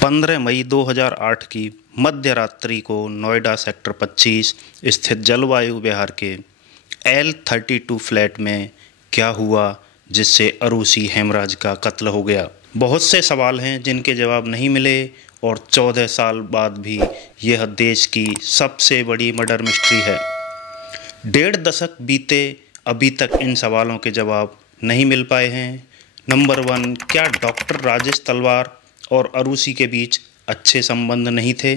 15 मई 2008 की मध्य रात्रि को नोएडा सेक्टर 25 स्थित जलवायु विहार के L32 फ्लैट में क्या हुआ जिससे अरूसी हेमराज का कत्ल हो गया। बहुत से सवाल हैं जिनके जवाब नहीं मिले और 14 साल बाद भी यह देश की सबसे बड़ी मर्डर मिस्ट्री है। 1.5 दशक बीते, अभी तक इन सवालों के जवाब नहीं मिल पाए हैं। नंबर 1, क्या डॉक्टर राजेश तलवार और अरूसी के बीच अच्छे संबंध नहीं थे?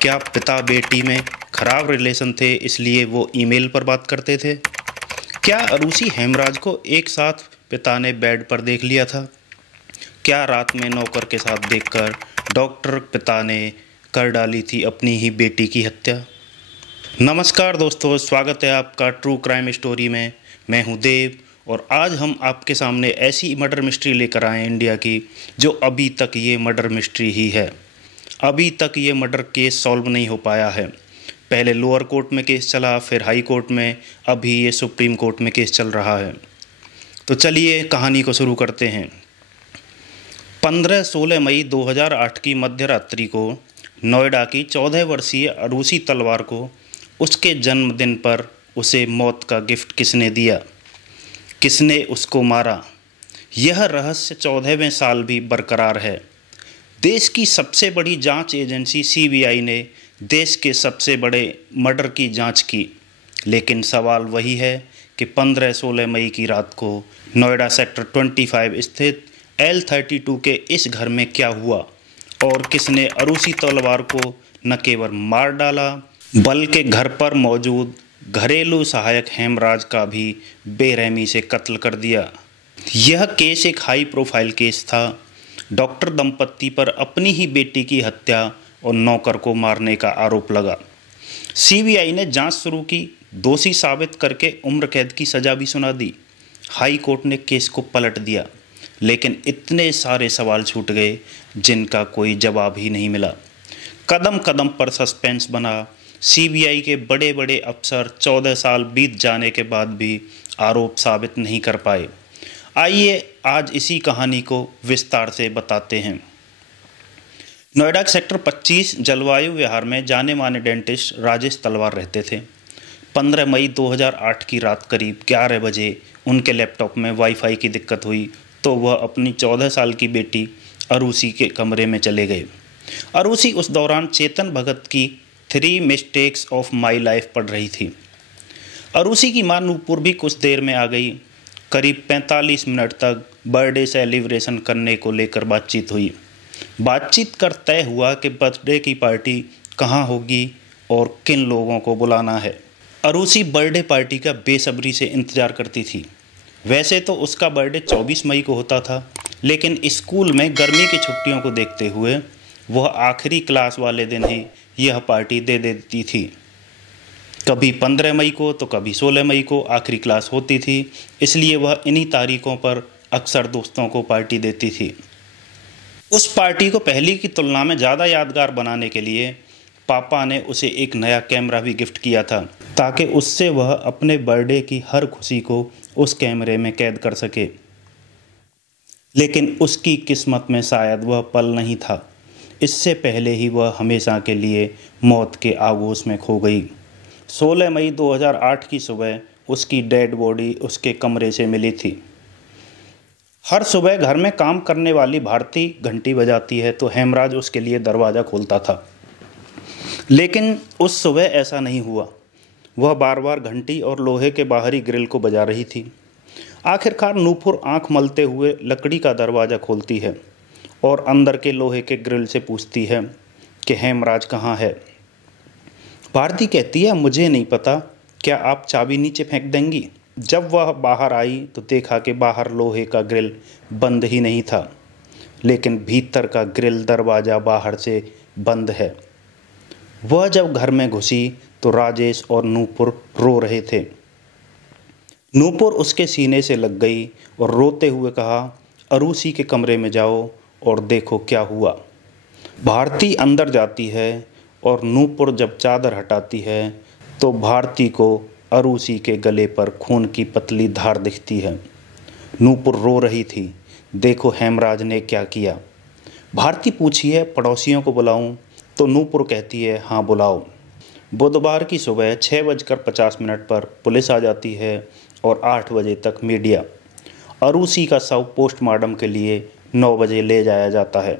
क्या पिता बेटी में खराब रिलेशन थे इसलिए वो ईमेल पर बात करते थे? क्या अरूसी हेमराज को एक साथ पिता ने बेड पर देख लिया था? क्या रात में नौकर के साथ देखकर डॉक्टर पिता ने कर डाली थी अपनी ही बेटी की हत्या? नमस्कार दोस्तों, स्वागत है आपका ट्रू क्राइम स्टोरी में। मैं हूं देव और आज हम आपके सामने ऐसी मर्डर मिस्ट्री लेकर आए हैं इंडिया की, जो अभी तक ये मर्डर मिस्ट्री ही है। अभी तक ये मर्डर केस सॉल्व नहीं हो पाया है। पहले लोअर कोर्ट में केस चला, फिर हाई कोर्ट में, अभी ये सुप्रीम कोर्ट में केस चल रहा है। तो चलिए कहानी को शुरू करते हैं। 15-16 मई 2008 की मध्य रात्रि को नोएडा की 14 वर्षीय अरूसी तलवार को उसके जन्मदिन पर उसे मौत का गिफ्ट किसने दिया? किसने उसको मारा? यह रहस्य 14वें साल भी बरकरार है। देश की सबसे बड़ी जांच एजेंसी CBI ने देश के सबसे बड़े मर्डर की जांच की, लेकिन सवाल वही है कि 15-16 मई की रात को नोएडा सेक्टर 25 स्थित L32 के इस घर में क्या हुआ और किसने अरूसी तलवार को न केवल मार डाला बल्कि घर पर मौजूद घरेलू सहायक हेमराज का भी बेरहमी से कत्ल कर दिया। यह केस एक हाई प्रोफाइल केस था। डॉक्टर दंपत्ति पर अपनी ही बेटी की हत्या और नौकर को मारने का आरोप लगा। CBI ने जांच शुरू की, दोषी साबित करके उम्र कैद की सज़ा भी सुना दी। हाई कोर्ट ने केस को पलट दिया, लेकिन इतने सारे सवाल छूट गए जिनका कोई जवाब ही नहीं मिला। कदम कदम पर सस्पेंस बना। CBI के बड़े बड़े अफसर 14 साल बीत जाने के बाद भी आरोप साबित नहीं कर पाए। आइए आज इसी कहानी को विस्तार से बताते हैं। नोएडा सेक्टर 25 जलवायु विहार में जाने माने डेंटिस्ट राजेश तलवार रहते थे। 15 मई 2008 की रात करीब 11 बजे उनके लैपटॉप में वाईफाई की दिक्कत हुई तो वह अपनी 14 साल की बेटी अरूसी के कमरे में चले गए। अरूसी उस दौरान चेतन भगत की 3 मिस्टेक्स ऑफ माई लाइफ पढ़ रही थी। अरूसी की मां नूपुर भी कुछ देर में आ गई। करीब 45 मिनट तक बर्थडे सेलिब्रेशन करने को लेकर बातचीत हुई। बातचीत कर तय हुआ कि बर्थडे की पार्टी कहाँ होगी और किन लोगों को बुलाना है। अरूसी बर्थडे पार्टी का बेसब्री से इंतज़ार करती थी। वैसे तो उसका बर्थडे 24 मई को होता था, लेकिन स्कूल में गर्मी की छुट्टियों को देखते हुए वह आखिरी क्लास वाले दिन ही यह पार्टी दे देती थी। कभी 15 मई को तो कभी 16 मई को आखिरी क्लास होती थी, इसलिए वह इन्हीं तारीखों पर अक्सर दोस्तों को पार्टी देती थी। उस पार्टी को पहली की तुलना में ज़्यादा यादगार बनाने के लिए पापा ने उसे एक नया कैमरा भी गिफ्ट किया था, ताकि उससे वह अपने बर्थडे की हर खुशी को उस कैमरे में कैद कर सके। लेकिन उसकी किस्मत में शायद वह पल नहीं था। इससे पहले ही वह हमेशा के लिए मौत के आगोश में खो गई। 16 मई 2008 की सुबह उसकी डेड बॉडी उसके कमरे से मिली थी। हर सुबह घर में काम करने वाली भारती घंटी बजाती है तो हेमराज उसके लिए दरवाज़ा खोलता था, लेकिन उस सुबह ऐसा नहीं हुआ। वह बार बार घंटी और लोहे के बाहरी ग्रिल को बजा रही थी। आखिरकार नूपुर आंख मलते हुए लकड़ी का दरवाज़ा खोलती है और अंदर के लोहे के ग्रिल से पूछती है कि हेमराज कहाँ है। भारती कहती है, मुझे नहीं पता, क्या आप चाबी नीचे फेंक देंगी? जब वह बाहर आई तो देखा कि बाहर लोहे का ग्रिल बंद ही नहीं था, लेकिन भीतर का ग्रिल दरवाज़ा बाहर से बंद है। वह जब घर में घुसी तो राजेश और नूपुर रो रहे थे। नूपुर उसके सीने से लग गई और रोते हुए कहा, अरूसी के कमरे में जाओ और देखो क्या हुआ। भारती अंदर जाती है और नूपुर जब चादर हटाती है तो भारती को अरूसी के गले पर खून की पतली धार दिखती है। नूपुर रो रही थी, देखो हेमराज ने क्या किया। भारती पूछी है पड़ोसियों को बुलाऊं, तो नूपुर कहती है हाँ बुलाओ। बुधवार की सुबह 6:50 पर पुलिस आ जाती है और 8 बजे तक मीडिया। अरूसी का शव पोस्टमार्टम के लिए 9 बजे ले जाया जाता है।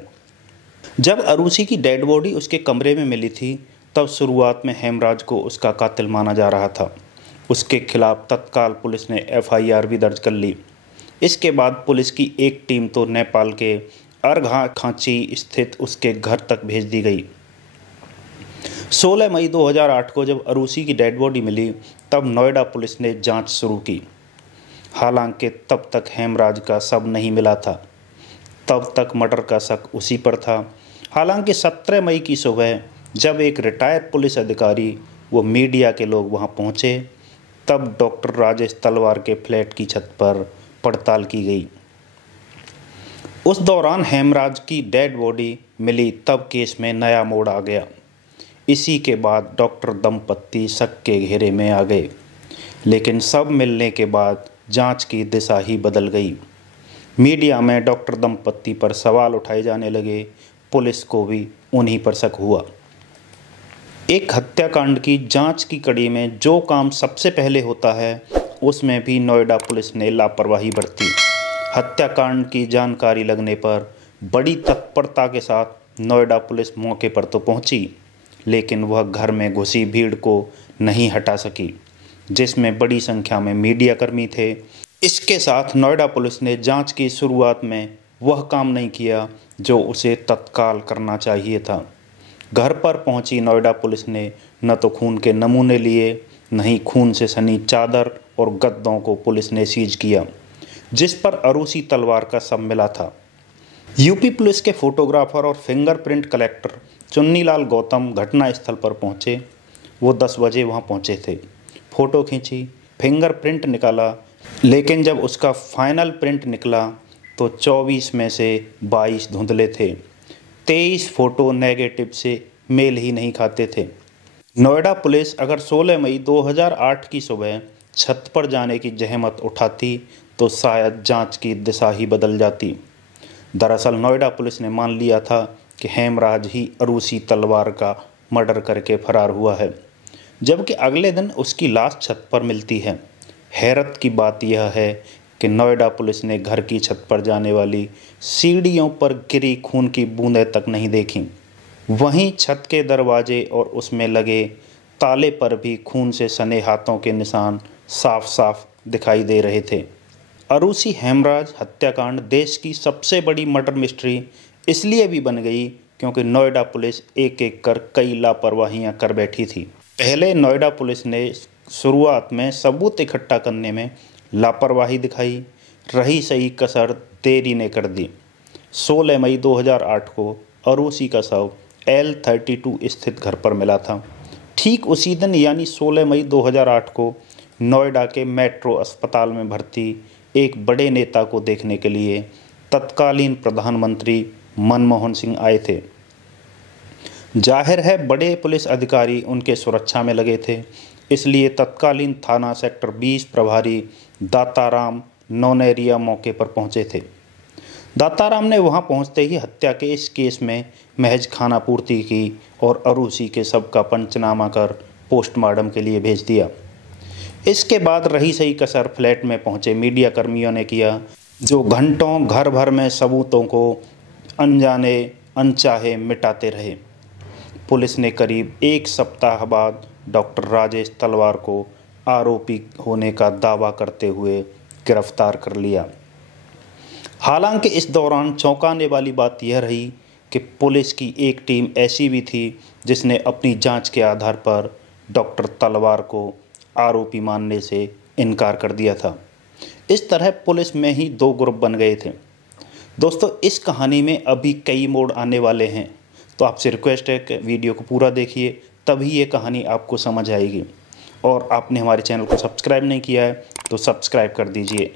जब अरूसी की डेड बॉडी उसके कमरे में मिली थी तब शुरुआत में हेमराज को उसका कातिल माना जा रहा था। उसके खिलाफ तत्काल पुलिस ने एफआईआर भी दर्ज कर ली। इसके बाद पुलिस की एक टीम तो नेपाल के अर्घाखांची स्थित उसके घर तक भेज दी गई। 16 मई 2008 को जब अरूसी की डेड बॉडी मिली तब नोएडा पुलिस ने जांच शुरू की। हालांकि तब तक हेमराज का शव नहीं मिला था। तब तक मर्डर का शक उसी पर था। हालांकि 17 मई की सुबह जब एक रिटायर्ड पुलिस अधिकारी व मीडिया के लोग वहां पहुंचे तब डॉक्टर राजेश तलवार के फ्लैट की छत पर पड़ताल की गई। उस दौरान हेमराज की डेड बॉडी मिली तब केस में नया मोड़ आ गया। इसी के बाद डॉक्टर दंपत्ति शक के घेरे में आ गए, लेकिन सब मिलने के बाद जांच की दिशा ही बदल गई। मीडिया में डॉक्टर दंपत्ति पर सवाल उठाए जाने लगे। पुलिस को भी उन्हीं पर शक हुआ। एक हत्याकांड की जांच की कड़ी में जो काम सबसे पहले होता है उसमें भी नोएडा पुलिस ने लापरवाही बरती। हत्याकांड की जानकारी लगने पर बड़ी तत्परता के साथ नोएडा पुलिस मौके पर तो पहुंची, लेकिन वह घर में घुसी भीड़ को नहीं हटा सकी, जिसमें बड़ी संख्या में मीडियाकर्मी थे। इसके साथ नोएडा पुलिस ने जांच की शुरुआत में वह काम नहीं किया जो उसे तत्काल करना चाहिए था। घर पर पहुंची नोएडा पुलिस ने न तो खून के नमूने लिए, न ही खून से सनी चादर और गद्दों को पुलिस ने सीज किया, जिस पर अरूसी तलवार का शव मिला था। यूपी पुलिस के फोटोग्राफर और फिंगरप्रिंट कलेक्टर चुन्नीलाल गौतम घटनास्थल पर पहुंचे। वो 10 बजे वहां पहुंचे थे। फ़ोटो खींची, फिंगरप्रिंट निकाला, लेकिन जब उसका फाइनल प्रिंट निकला तो 24 में से 22 धुंधले थे। 23 फ़ोटो नेगेटिव से मेल ही नहीं खाते थे। नोएडा पुलिस अगर 16 मई 2008 की सुबह छत पर जाने की जहमत उठाती तो शायद जांच की दिशा ही बदल जाती। दरअसल नोएडा पुलिस ने मान लिया था कि हेमराज ही अरूसी तलवार का मर्डर करके फरार हुआ है, जबकि अगले दिन उसकी लाश छत पर मिलती है। हैरत की बात यह है कि नोएडा पुलिस ने घर की छत पर जाने वाली सीढ़ियों पर गिरी खून की बूंदें तक नहीं देखीं। वहीं छत के दरवाजे और उसमें लगे ताले पर भी खून से सने हाथों के निशान साफ साफ दिखाई दे रहे थे। अरूसी हेमराज हत्याकांड देश की सबसे बड़ी मर्डर मिस्ट्री इसलिए भी बन गई क्योंकि नोएडा पुलिस एक एक कर कई लापरवाहियां कर बैठी थी। पहले नोएडा पुलिस ने शुरुआत में सबूत इकट्ठा करने में लापरवाही दिखाई, रही सही कसर देरी ने कर दी। 16 मई 2008 को अरूसी का शव L32 स्थित घर पर मिला था। ठीक उसी दिन यानी 16 मई 2008 को नोएडा के मेट्रो अस्पताल में भर्ती एक बड़े नेता को देखने के लिए तत्कालीन प्रधानमंत्री मनमोहन सिंह आए थे। जाहिर है बड़े पुलिस अधिकारी उनके सुरक्षा में लगे थे, इसलिए तत्कालीन थाना सेक्टर 20 प्रभारी दाताराम नौनेरिया मौके पर पहुंचे थे। दाताराम ने वहां पहुंचते ही हत्या के इस केस में महज खानापूर्ति की और अरूसी के शव का पंचनामा कर पोस्टमार्टम के लिए भेज दिया। इसके बाद रही सही कसर फ्लैट में पहुंचे मीडिया कर्मियों ने किया, जो घंटों घर भर में सबूतों को अनजाने अनचाहे मिटाते रहे। पुलिस ने करीब 1 सप्ताह बाद डॉक्टर राजेश तलवार को आरोपी होने का दावा करते हुए गिरफ्तार कर लिया। हालांकि इस दौरान चौंकाने वाली बात यह रही कि पुलिस की एक टीम ऐसी भी थी जिसने अपनी जांच के आधार पर डॉक्टर तलवार को आरोपी मानने से इनकार कर दिया था। इस तरह पुलिस में ही 2 ग्रुप बन गए थे। दोस्तों, इस कहानी में अभी कई मोड़ आने वाले हैं, तो आपसे रिक्वेस्ट है कि वीडियो को पूरा देखिए, तभी ये कहानी आपको समझ आएगी। और आपने हमारे चैनल को सब्सक्राइब नहीं किया है तो सब्सक्राइब कर दीजिए।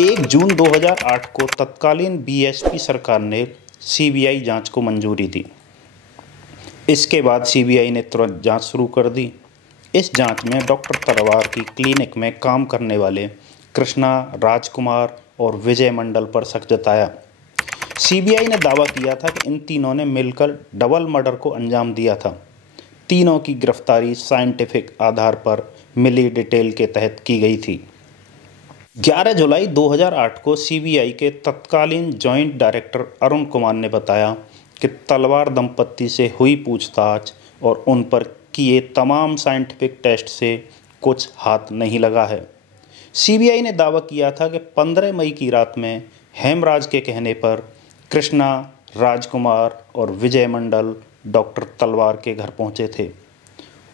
1 जून 2008 को तत्कालीन बीएसपी सरकार ने सीबीआई जांच को मंजूरी दी। इसके बाद सीबीआई ने तुरंत जांच शुरू कर दी। इस जांच में डॉक्टर तलवार की क्लिनिक में काम करने वाले कृष्णा, राजकुमार और विजय मंडल पर शक जताया। सीबीआई ने दावा किया था कि इन तीनों ने मिलकर डबल मर्डर को अंजाम दिया था। तीनों की गिरफ्तारी साइंटिफिक आधार पर मिली डिटेल के तहत की गई थी। 11 जुलाई 2008 को सीबीआई के तत्कालीन जॉइंट डायरेक्टर अरुण कुमार ने बताया कि तलवार दंपत्ति से हुई पूछताछ और उन पर किए तमाम साइंटिफिक टेस्ट से कुछ हाथ नहीं लगा है। सीबीआई ने दावा किया था कि 15 मई की रात में हेमराज के कहने पर कृष्णा, राजकुमार और विजय मंडल डॉक्टर तलवार के घर पहुंचे थे।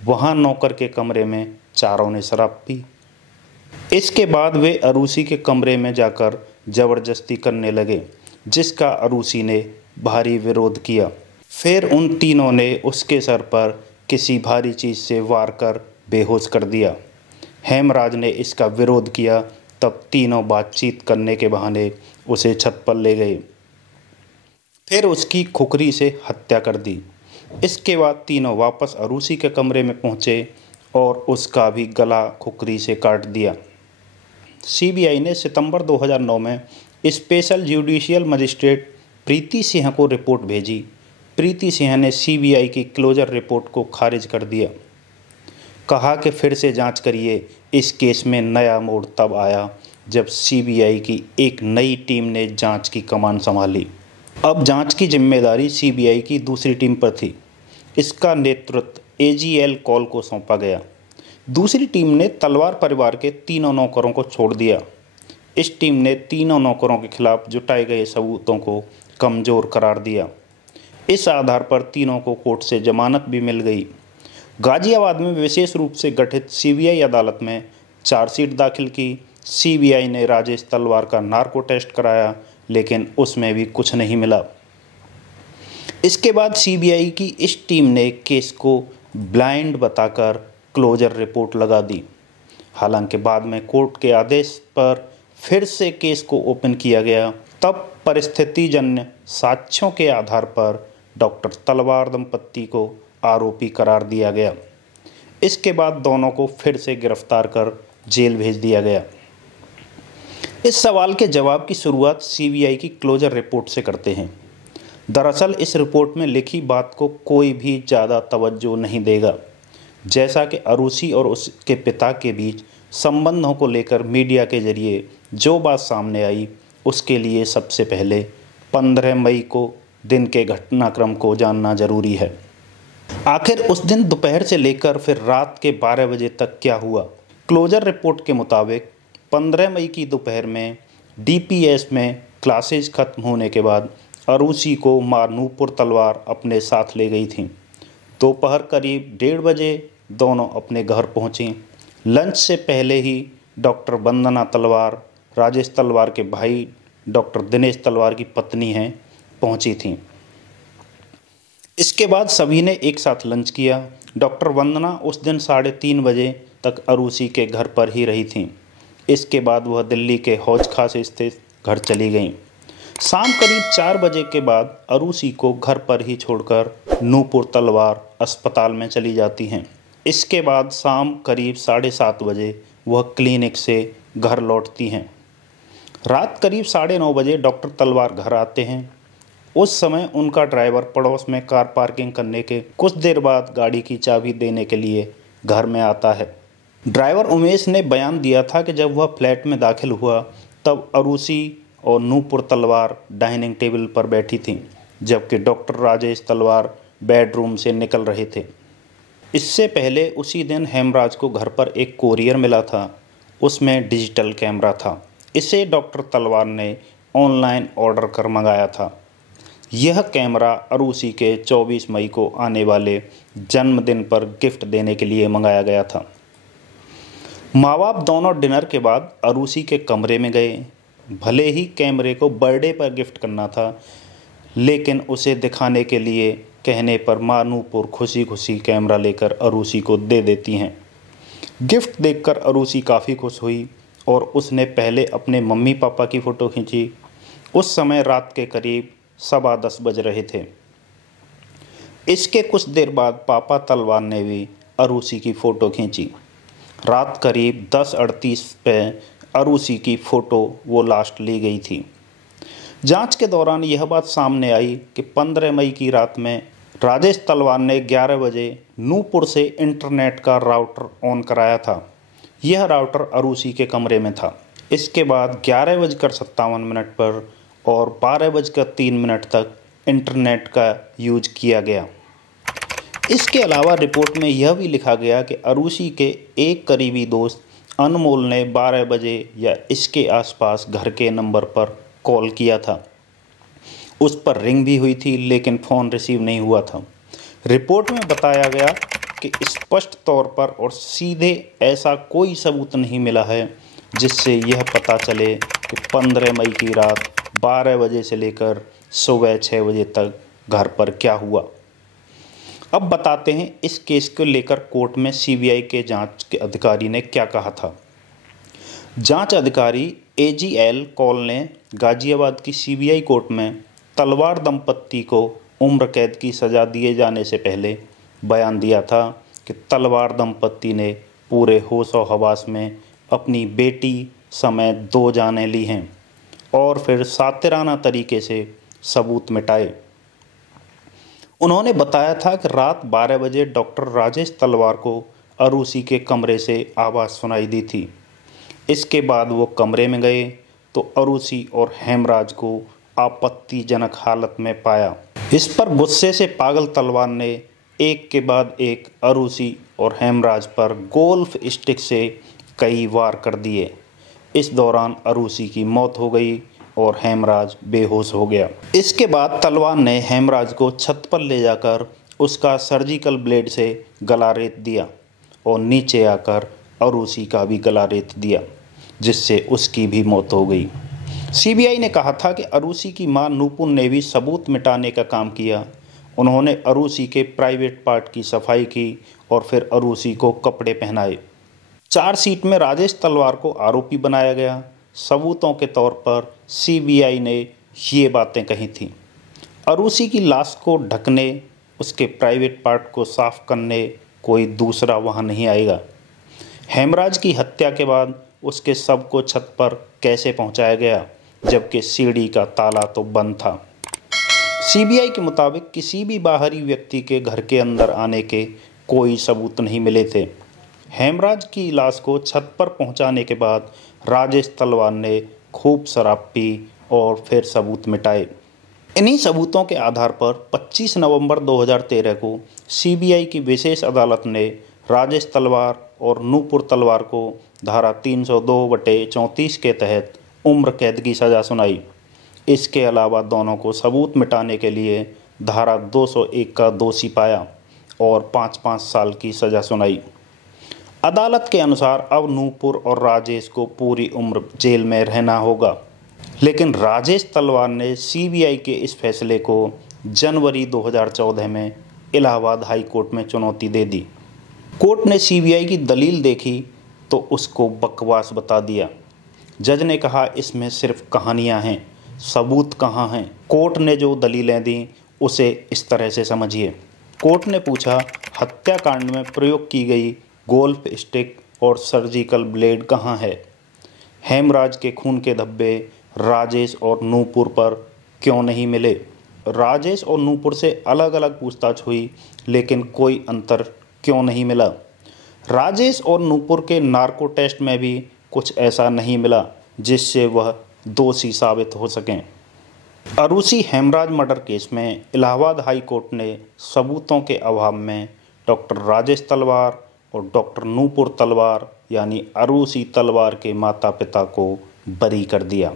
वहां नौकर के कमरे में चारों ने शराब पी। इसके बाद वे अरूसी के कमरे में जाकर जबरदस्ती करने लगे, जिसका अरूसी ने भारी विरोध किया। फिर उन तीनों ने उसके सर पर किसी भारी चीज़ से वार कर बेहोश कर दिया। हेमराज ने इसका विरोध किया, तब तीनों बातचीत करने के बहाने उसे छत पर ले गए, फिर उसकी खुकरी से हत्या कर दी। इसके बाद तीनों वापस अरूसी के कमरे में पहुंचे और उसका भी गला खुकरी से काट दिया। सीबीआई ने सितंबर 2009 में स्पेशल जुडिशियल मजिस्ट्रेट प्रीति सिंह को रिपोर्ट भेजी। प्रीति सिंह ने सीबीआई की क्लोजर रिपोर्ट को खारिज कर दिया। कहा कि फिर से जांच करिए। इस केस में नया मोड़ तब आया जब सीबीआई की एक नई टीम ने जांच की कमान संभाली। अब जांच की जिम्मेदारी सीबीआई की दूसरी टीम पर थी। इसका नेतृत्व एजीएल कॉल को सौंपा गया। दूसरी टीम ने तलवार परिवार के तीनों नौकरों को छोड़ दिया। इस टीम ने तीनों नौकरों के खिलाफ जुटाए गए सबूतों को कमज़ोर करार दिया। इस आधार पर तीनों को कोर्ट से जमानत भी मिल गई। गाजियाबाद में विशेष रूप से गठित सीबीआई अदालत में चार्जशीट दाखिल की। सीबीआई ने राजेश तलवार का नार्को टेस्ट कराया, लेकिन उसमें भी कुछ नहीं मिला। इसके बाद सीबीआई की इस टीम ने केस को ब्लाइंड बताकर क्लोजर रिपोर्ट लगा दी। हालांकि बाद में कोर्ट के आदेश पर फिर से केस को ओपन किया गया। तब परिस्थितिजन्य साक्ष्यों के आधार पर डॉक्टर तलवार दंपत्ति को आरोपी करार दिया गया। इसके बाद दोनों को फिर से गिरफ्तार कर जेल भेज दिया गया। इस सवाल के जवाब की शुरुआत सीबीआई की क्लोजर रिपोर्ट से करते हैं। दरअसल इस रिपोर्ट में लिखी बात को कोई भी ज़्यादा तवज्जो नहीं देगा। जैसा कि अरूसी और उसके पिता के बीच संबंधों को लेकर मीडिया के जरिए जो बात सामने आई, उसके लिए सबसे पहले 15 मई को दिन के घटनाक्रम को जानना जरूरी है। आखिर उस दिन दोपहर से लेकर फिर रात के 12 बजे तक क्या हुआ। क्लोजर रिपोर्ट के मुताबिक 15 मई की दोपहर में डीपीएस में क्लासेज खत्म होने के बाद अरूसी को मां नूपुर तलवार अपने साथ ले गई थी। दोपहर करीब 1:30 बजे दोनों अपने घर पहुँचे। लंच से पहले ही डॉक्टर वंदना तलवार, राजेश तलवार के भाई डॉक्टर दिनेश तलवार की पत्नी हैं, पहुंची थीं। इसके बाद सभी ने एक साथ लंच किया। डॉक्टर वंदना उस दिन 3:30 बजे तक अरूसी के घर पर ही रही थीं। इसके बाद वह दिल्ली के हौज खास स्थित घर चली गईं। शाम करीब 4 बजे के बाद अरूसी को घर पर ही छोड़कर नूपुर तलवार अस्पताल में चली जाती हैं। इसके बाद शाम करीब 7:30 बजे वह क्लिनिक से घर लौटती हैं। रात करीब 9:30 बजे डॉक्टर तलवार घर आते हैं। उस समय उनका ड्राइवर पड़ोस में कार पार्किंग करने के कुछ देर बाद गाड़ी की चाबी देने के लिए घर में आता है। ड्राइवर उमेश ने बयान दिया था कि जब वह फ्लैट में दाखिल हुआ तब अरूसी और नूपुर तलवार डाइनिंग टेबल पर बैठी थीं, जबकि डॉक्टर राजेश तलवार बेडरूम से निकल रहे थे। इससे पहले उसी दिन हेमराज को घर पर एक कोरियर मिला था। उसमें डिजिटल कैमरा था। इसे डॉक्टर तलवार ने ऑनलाइन ऑर्डर कर मंगाया था। यह कैमरा अरूसी के 24 मई को आने वाले जन्मदिन पर गिफ्ट देने के लिए मंगाया गया था। माँ बाप दोनों डिनर के बाद अरूसी के कमरे में गए। भले ही कैमरे को बर्थडे पर गिफ्ट करना था, लेकिन उसे दिखाने के लिए कहने पर मां नूपुर खुशी खुशी कैमरा लेकर अरूसी को दे देती हैं। गिफ्ट देखकर अरूसी काफ़ी खुश हुई और उसने पहले अपने मम्मी पापा की फ़ोटो खींची। उस समय रात के करीब 10:15 बज रहे थे। इसके कुछ देर बाद पापा तलवार ने भी अरूसी की फ़ोटो खींची। रात करीब 10:38 पे अरूसी की फ़ोटो वो लास्ट ली गई थी। जांच के दौरान यह बात सामने आई कि 15 मई की रात में राजेश तलवार ने 11 बजे नूपुर से इंटरनेट का राउटर ऑन कराया था। यह राउटर अरूसी के कमरे में था। इसके बाद 11:57 पर और 12:03 तक इंटरनेट का यूज किया गया। इसके अलावा रिपोर्ट में यह भी लिखा गया कि अरूसी के एक करीबी दोस्त अनमोल ने 12 बजे या इसके आसपास घर के नंबर पर कॉल किया था। उस पर रिंग भी हुई थी लेकिन फ़ोन रिसीव नहीं हुआ था। रिपोर्ट में बताया गया कि स्पष्ट तौर पर और सीधे ऐसा कोई सबूत नहीं मिला है जिससे यह पता चले कि 15 मई की रात 12 बजे से लेकर सुबह 6 बजे तक घर पर क्या हुआ। अब बताते हैं इस केस को लेकर कोर्ट में सीबीआई के जांच के अधिकारी ने क्या कहा था। जांच अधिकारी एजीएल कौल ने गाजियाबाद की सीबीआई कोर्ट में तलवार दंपत्ति को उम्र कैद की सज़ा दिए जाने से पहले बयान दिया था कि तलवार दंपत्ति ने पूरे होश और हवास में अपनी बेटी समेत 2 जानें ली हैं और फिर सातिराना तरीके से सबूत मिटाए। उन्होंने बताया था कि रात 12 बजे डॉक्टर राजेश तलवार को अरूसी के कमरे से आवाज़ सुनाई दी थी। इसके बाद वो कमरे में गए तो अरूसी और हेमराज को आपत्तिजनक हालत में पाया। इस पर गुस्से से पागल तलवार ने एक के बाद एक अरूसी और हेमराज पर गोल्फ स्टिक से कई वार कर दिए। इस दौरान अरूसी की मौत हो गई और हेमराज बेहोश हो गया। इसके बाद तलवार ने हेमराज को छत पर ले जाकर उसका सर्जिकल ब्लेड से गला रेत दिया और नीचे आकर अरूसी का भी गला रेत दिया, जिससे उसकी भी मौत हो गई। सीबीआई ने कहा था कि अरूसी की मां नूपुर ने भी सबूत मिटाने का काम किया। उन्होंने अरूसी के प्राइवेट पार्ट की सफाई की और फिर अरूसी को कपड़े पहनाए। चार्जशीट में राजेश तलवार को आरोपी बनाया गया। सबूतों के तौर पर सीबीआई ने ये बातें कही थीं। अरूसी की लाश को ढकने, उसके प्राइवेट पार्ट को साफ करने कोई दूसरा वहाँ नहीं आएगा। हेमराज की हत्या के बाद उसके शव को छत पर कैसे पहुंचाया गया जबकि सीढ़ी का ताला तो बंद था। सीबीआई के मुताबिक किसी भी बाहरी व्यक्ति के घर के अंदर आने के कोई सबूत नहीं मिले थे। हेमराज की लाश को छत पर पहुंचाने के बाद राजेश तलवार ने खूब शराब पी और फिर सबूत मिटाए। इन्हीं सबूतों के आधार पर 25 नवंबर 2013 को सीबीआई की विशेष अदालत ने राजेश तलवार और नूपुर तलवार को धारा 302/34 के तहत उम्र कैद की सज़ा सुनाई। इसके अलावा दोनों को सबूत मिटाने के लिए धारा 201 का दोषी पाया और 5-5 साल की सज़ा सुनाई। अदालत के अनुसार अब नूपुर और राजेश को पूरी उम्र जेल में रहना होगा, लेकिन राजेश तलवार ने सीबीआई के इस फैसले को जनवरी 2014 में इलाहाबाद हाई कोर्ट में चुनौती दे दी। कोर्ट ने सीबीआई की दलील देखी तो उसको बकवास बता दिया। जज ने कहा इसमें सिर्फ कहानियां हैं, सबूत कहाँ हैं। कोर्ट ने जो दलीलें दी उसे इस तरह से समझिए। कोर्ट ने पूछा, हत्याकांड में प्रयोग की गई गोल्फ स्टिक और सर्जिकल ब्लेड कहाँ है? हेमराज के खून के धब्बे राजेश और नूपुर पर क्यों नहीं मिले? राजेश और नूपुर से अलग अलग पूछताछ हुई लेकिन कोई अंतर क्यों नहीं मिला? राजेश और नूपुर के नार्को टेस्ट में भी कुछ ऐसा नहीं मिला जिससे वह दोषी साबित हो सकें। अरूसी हेमराज मर्डर केस में इलाहाबाद हाई कोर्ट ने सबूतों के अभाव में डॉक्टर राजेश तलवार और डॉक्टर नूपुर तलवार यानी अरूसी तलवार के माता पिता को बरी कर दिया।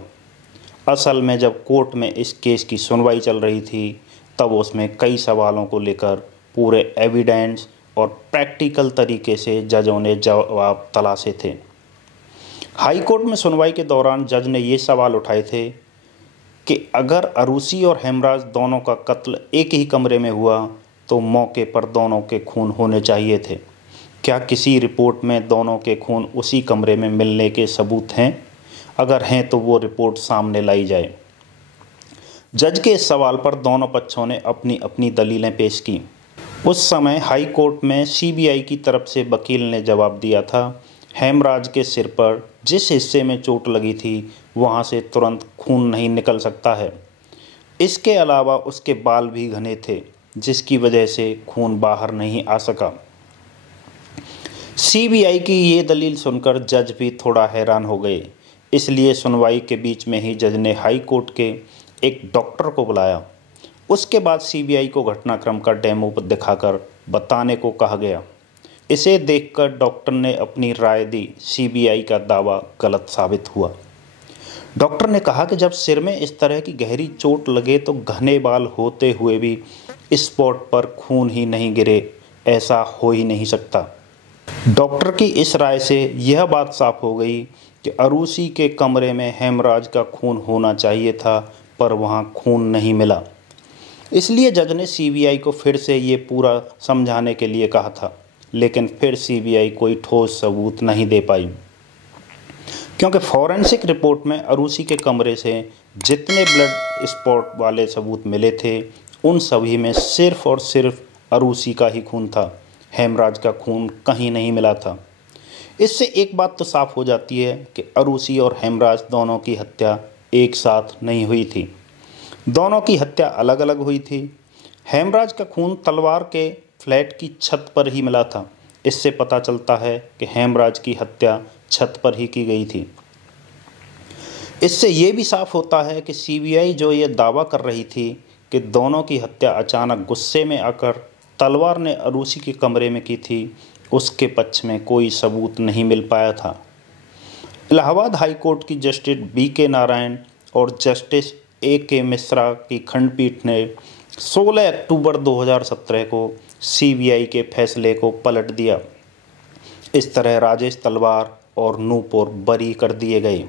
असल में जब कोर्ट में इस केस की सुनवाई चल रही थी तब उसमें कई सवालों को लेकर पूरे एविडेंस और प्रैक्टिकल तरीके से जजों ने जवाब तलाशे थे। हाई कोर्ट में सुनवाई के दौरान जज ने ये सवाल उठाए थे कि अगर अरूसी और हेमराज दोनों का कत्ल एक ही कमरे में हुआ तो मौके पर दोनों के खून होने चाहिए थे। क्या किसी रिपोर्ट में दोनों के खून उसी कमरे में मिलने के सबूत हैं? अगर हैं तो वो रिपोर्ट सामने लाई जाए। जज के इस सवाल पर दोनों पक्षों ने अपनी अपनी दलीलें पेश की। उस समय हाई कोर्ट में सीबीआई की तरफ से वकील ने जवाब दिया था, हेमराज के सिर पर जिस हिस्से में चोट लगी थी वहाँ से तुरंत खून नहीं निकल सकता है। इसके अलावा उसके बाल भी घने थे, जिसकी वजह से खून बाहर नहीं आ सका। सीबीआई की ये दलील सुनकर जज भी थोड़ा हैरान हो गए। इसलिए सुनवाई के बीच में ही जज ने हाई कोर्ट के एक डॉक्टर को बुलाया। उसके बाद सीबीआई को घटनाक्रम का डेमो दिखाकर बताने को कहा गया। इसे देखकर डॉक्टर ने अपनी राय दी। सीबीआई का दावा गलत साबित हुआ। डॉक्टर ने कहा कि जब सिर में इस तरह की गहरी चोट लगे तो घने बाल होते हुए भी स्पॉट पर खून ही नहीं गिरे, ऐसा हो ही नहीं सकता। डॉक्टर की इस राय से यह बात साफ हो गई कि अरूसी के कमरे में हेमराज का खून होना चाहिए था, पर वहाँ खून नहीं मिला। इसलिए जज ने सीबीआई को फिर से ये पूरा समझाने के लिए कहा था, लेकिन फिर सीबीआई कोई ठोस सबूत नहीं दे पाई, क्योंकि फॉरेंसिक रिपोर्ट में अरूसी के कमरे से जितने ब्लड स्पॉट वाले सबूत मिले थे, उन सभी में सिर्फ और सिर्फ अरूसी का ही खून था। हेमराज का खून कहीं नहीं मिला था। इससे एक बात तो साफ हो जाती है कि अरूसी और हेमराज दोनों की हत्या एक साथ नहीं हुई थी। दोनों की हत्या अलग अलग हुई थी। हेमराज का खून तलवार के फ्लैट की छत पर ही मिला था। इससे पता चलता है कि हेमराज की हत्या छत पर ही की गई थी। इससे ये भी साफ होता है कि सीबीआई जो ये दावा कर रही थी कि दोनों की हत्या अचानक गुस्से में आकर तलवार ने अरूसी के कमरे में की थी, उसके पक्ष में कोई सबूत नहीं मिल पाया था। इलाहाबाद हाई कोर्ट की जस्टिस BK नारायण और जस्टिस AK मिश्रा की खंडपीठ ने 16 अक्टूबर 2017 को सीबीआई के फैसले को पलट दिया। इस तरह राजेश तलवार और नूपुर बरी कर दिए गए,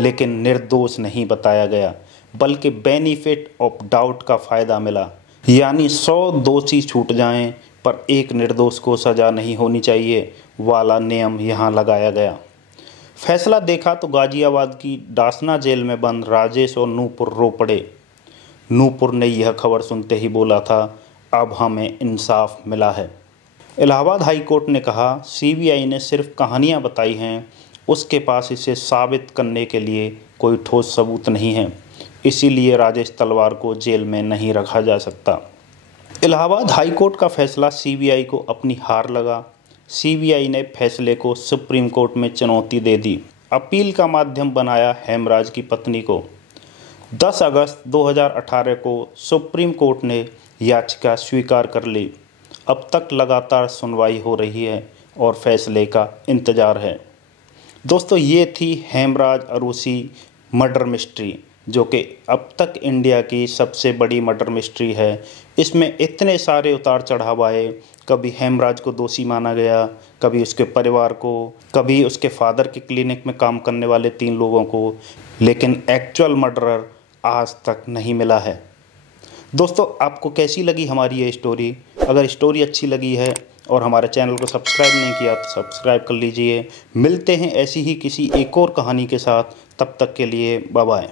लेकिन निर्दोष नहीं बताया गया, बल्कि बेनिफिट ऑफ डाउट का फ़ायदा मिला। यानी 100 दोषी छूट जाएं पर एक निर्दोष को सज़ा नहीं होनी चाहिए वाला नियम यहाँ लगाया गया। फैसला देखा तो गाजियाबाद की डासना जेल में बंद राजेश और नूपुर रो पड़े। नूपुर ने यह खबर सुनते ही बोला था, अब हमें इंसाफ मिला है। इलाहाबाद हाई कोर्ट ने कहा, सीबीआई ने सिर्फ कहानियाँ बताई हैं, उसके पास इसे साबित करने के लिए कोई ठोस सबूत नहीं है। इसीलिए राजेश तलवार को जेल में नहीं रखा जा सकता। इलाहाबाद हाई कोर्ट का फैसला सीबीआई को अपनी हार लगा। सीबीआई ने फैसले को सुप्रीम कोर्ट में चुनौती दे दी। अपील का माध्यम बनाया हेमराज की पत्नी को। 10 अगस्त 2018 को सुप्रीम कोर्ट ने याचिका स्वीकार कर ली। अब तक लगातार सुनवाई हो रही है और फैसले का इंतज़ार है। दोस्तों, ये थी हेमराज अरूसी मर्डर मिस्ट्री, जो कि अब तक इंडिया की सबसे बड़ी मर्डर मिस्ट्री है। इसमें इतने सारे उतार चढ़ाव आए। कभी हेमराज को दोषी माना गया, कभी उसके परिवार को, कभी उसके फादर के क्लिनिक में काम करने वाले 3 लोगों को, लेकिन एक्चुअल मर्डरर आज तक नहीं मिला है। दोस्तों, आपको कैसी लगी हमारी ये स्टोरी? अगर स्टोरी अच्छी लगी है और हमारे चैनल को सब्सक्राइब नहीं किया तो सब्सक्राइब कर लीजिए। मिलते हैं ऐसी ही किसी एक और कहानी के साथ। तब तक के लिए बाय बाय।